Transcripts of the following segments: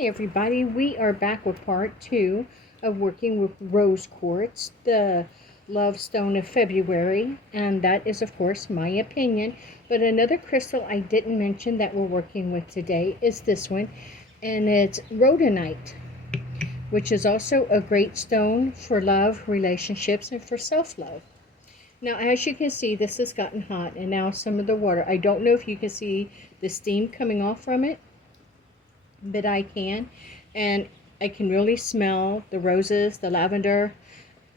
Hey everybody, we are back with part 2 of working with rose quartz, the love stone of February, and that is of course my opinion. But another crystal I didn't mention that we're working with today is this one, and it's rhodonite, which is also a great stone for love, relationships, and for self-love. Now as you can see, this has gotten hot, and now some of the water, I don't know if you can see the steam coming off from it, but I can, and I can really smell the roses, the lavender,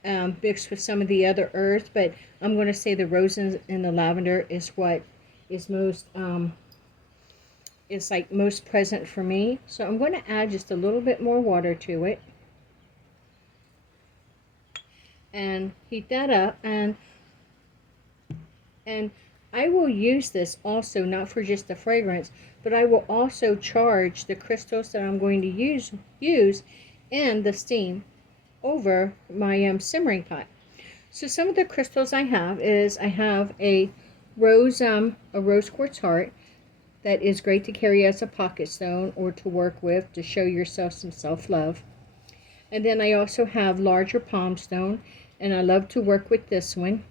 mixed with some of the other herbs, but I'm going to say the roses and the lavender is what is most is like most present for me. So I'm going to add just a little bit more water to it and heat that up, and I will use this also not for just the fragrance, but I will also charge the crystals that I'm going to use in the steam over my simmering pot. So some of the crystals I have is I have a rose quartz heart that is great to carry as a pocket stone or to work with to show yourself some self-love. And then I also have larger palm stone, and I love to work with this one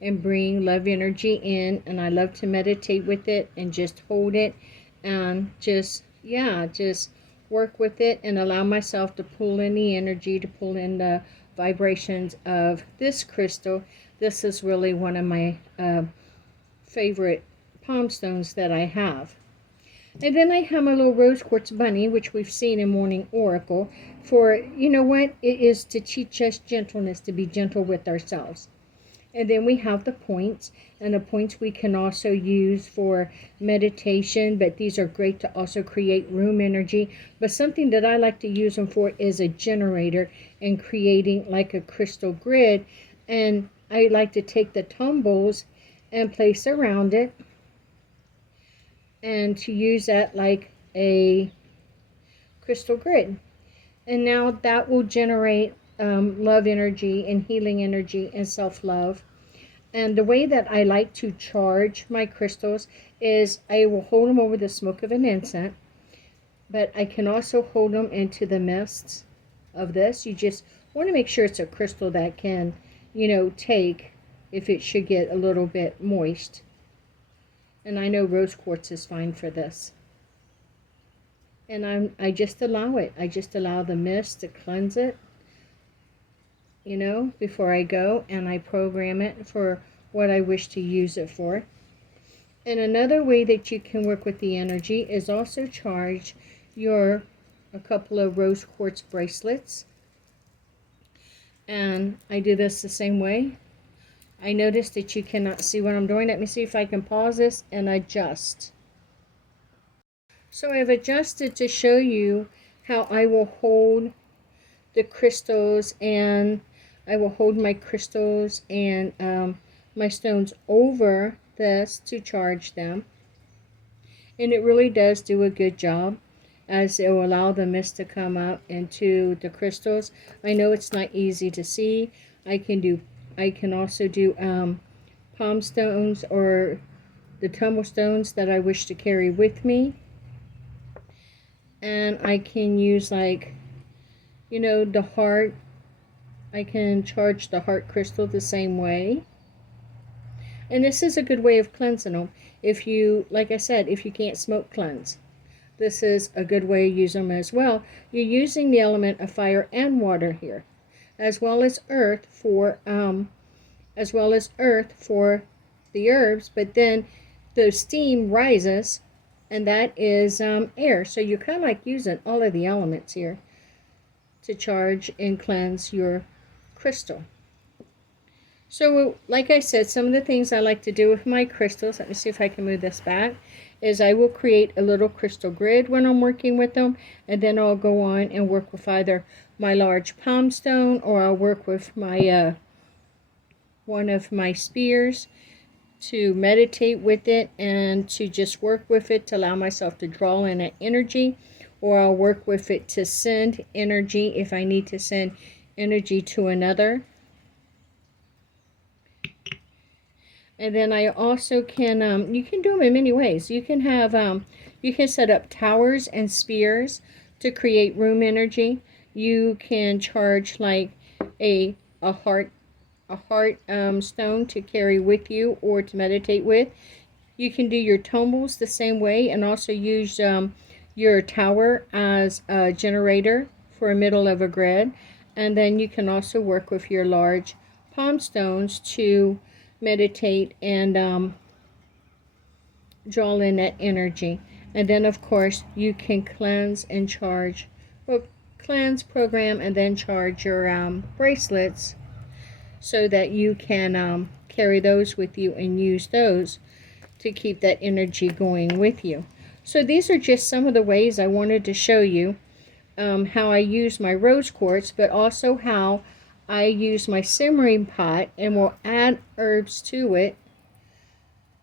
and bring love energy in, and I love to meditate with it and just hold it and just work with it and allow myself to pull in the energy, to pull in the vibrations of this crystal. This is really one of my favorite palm stones that I have. And then I have my little rose quartz bunny, which we've seen in Morning Oracle, for, you know what, it is to teach us gentleness, to be gentle with ourselves. And then we have the points, and the points we can also use for meditation, but these are great to also create room energy. But something that I like to use them for is a generator and creating like a crystal grid. And I like to take the tumbles and place around it and to use that like a crystal grid. And now that will generate love energy and healing energy and self-love. And the way that I like to charge my crystals is I will hold them over the smoke of an incense, but I can also hold them into the mists of this. You just want to make sure it's a crystal that can, take if it should get a little bit moist. And I know rose quartz is fine for this. And I just allow it. I just allow the mist to cleanse it, before I go, and I program it for what I wish to use it for. And another way that you can work with the energy is also charge a couple of rose quartz bracelets. And I do this the same way. I notice that you cannot see what I'm doing. Let me see if I can pause this and adjust. So I've adjusted to show you how I will hold the crystals, and I will hold my crystals and my stones over this to charge them. And it really does do a good job, as it will allow the mist to come up into the crystals. I know it's not easy to see. I can also do palm stones or the tumble stones that I wish to carry with me. And I can use the heart. I can charge the heart crystal the same way. And this is a good way of cleansing them. If you, like I said, if you can't smoke cleanse, this is a good way to use them as well. You're using the element of fire and water here, as well as earth for the herbs. But then the steam rises, and that is air. So you're kind of like using all of the elements here to charge and cleanse your crystal. So like I said, some of the things I like to do with my crystals, let me see if I can move this back, is I will create a little crystal grid when I'm working with them, and then I'll go on and work with either my large palm stone, or I'll work with my one of my spears to meditate with it and to just work with it to allow myself to draw in that energy, or I'll work with it to send energy if I need to send energy to another. And then I also can, you can do them in many ways. You can have, you can set up towers and spears to create room energy. You can charge like a heart stone to carry with you or to meditate with. You can do your tumbles the same way and also use your tower as a generator for a middle of a grid. And then you can also work with your large palm stones to meditate and draw in that energy. And then of course you can cleanse and charge, well, cleanse, program, and then charge your bracelets so that you can carry those with you and use those to keep that energy going with you. So these are just some of the ways I wanted to show you how I use my rose quartz, but also how I use my simmering pot and will add herbs to it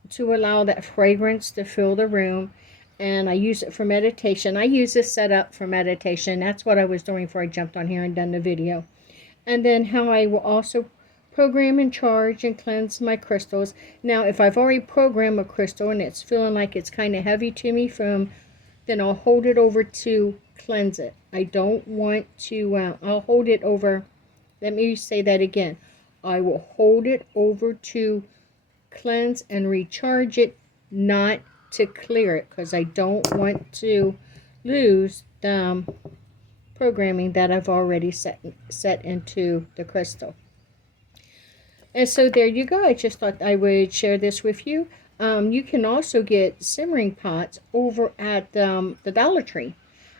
to allow that fragrance to fill the room. And I use it for meditation. I use this setup for meditation. That's what I was doing before I jumped on here and done the video. And then how I will also program and charge and cleanse my crystals. Now, if I've already programmed a crystal and it's feeling like it's kind of heavy to me, then I'll hold it over to cleanse it. I don't want to, I'll hold it over, let me say that again. I will hold it over to cleanse and recharge it, not to clear it, because I don't want to lose the programming that I've already set into the crystal. And so there you go. I just thought I would share this with you. You can also get simmering pots over at the Dollar Tree.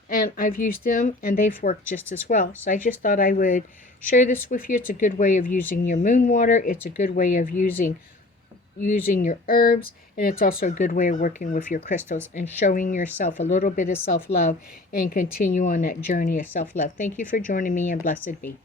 And I've used them and they've worked just as well. So I just thought I would share this with you. It's a good way of using your moon water. It's a good way of using your herbs. And it's also a good way of working with your crystals and showing yourself a little bit of self-love and continue on that journey of self-love. Thank you for joining me, and blessed be.